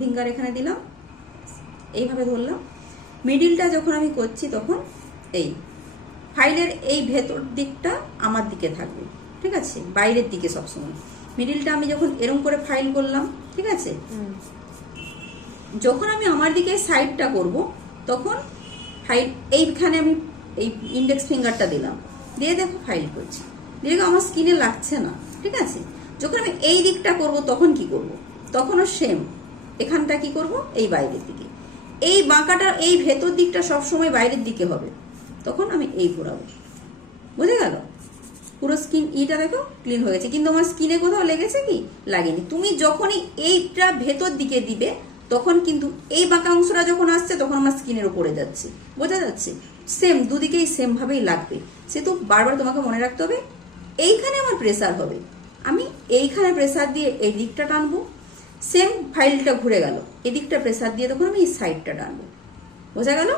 Finger এখানে দিলাম, এইভাবে ধরলাম। মিডিলটা যখন আমি করছি তখন এই ফাইলের এই ভেতর দিকটা আমার দিকে থাকবে, ঠিক আছে, বাইরের দিকে সবসময়। মিডিলটা আমি যখন এরম করে ফাইল করলাম, ঠিক আছে, যখন আমি আমার দিকে সাইডটা করব তখন ফাইল এইখানে আমি এই ইন্ডেক্স ফিঙ্গারটা দিলাম, দিয়ে দেখো ফাইল করছি, দেখো আমার স্কিনে লাগছে না, ঠিক আছে। যখন আমি এই দিকটা করব তখন কি করব, তখনও সেম, এখানটা কি করব, এই বাইরের দিকে, এই বাঁকাটা এই ভেতর দিকটা সবসময় বাইরের দিকে হবে, তখন আমি এই ঘোরাবো। বুঝে গেল? পুরো স্কিন ইটা দেখো ক্লিন হয়ে গেছে, কিন্তু আমার স্কিনে কোথাও লেগেছে কি, লাগেনি। তুমি যখনই এইটা ভেতর দিকে দিবে তখন কিন্তু এই বাঁকা অংশটা যখন আসছে তখন আমার স্কিনের উপরে যাচ্ছে, বোঝা যাচ্ছে? সেম দুদিকেই সেম ভাবেই লাগবে, সেহেতু বারবার তোমাকে মনে রাখতে হবে এইখানে আমার প্রেসার হবে, আমি এইখানে প্রেসার দিয়ে এই দিকটা টানবো, সেম ফাইলটা ঘুরে গেল, এদিকটা প্রেসার দিয়ে তখন আমি এই সাইডটা টানবো। বোঝা গেল?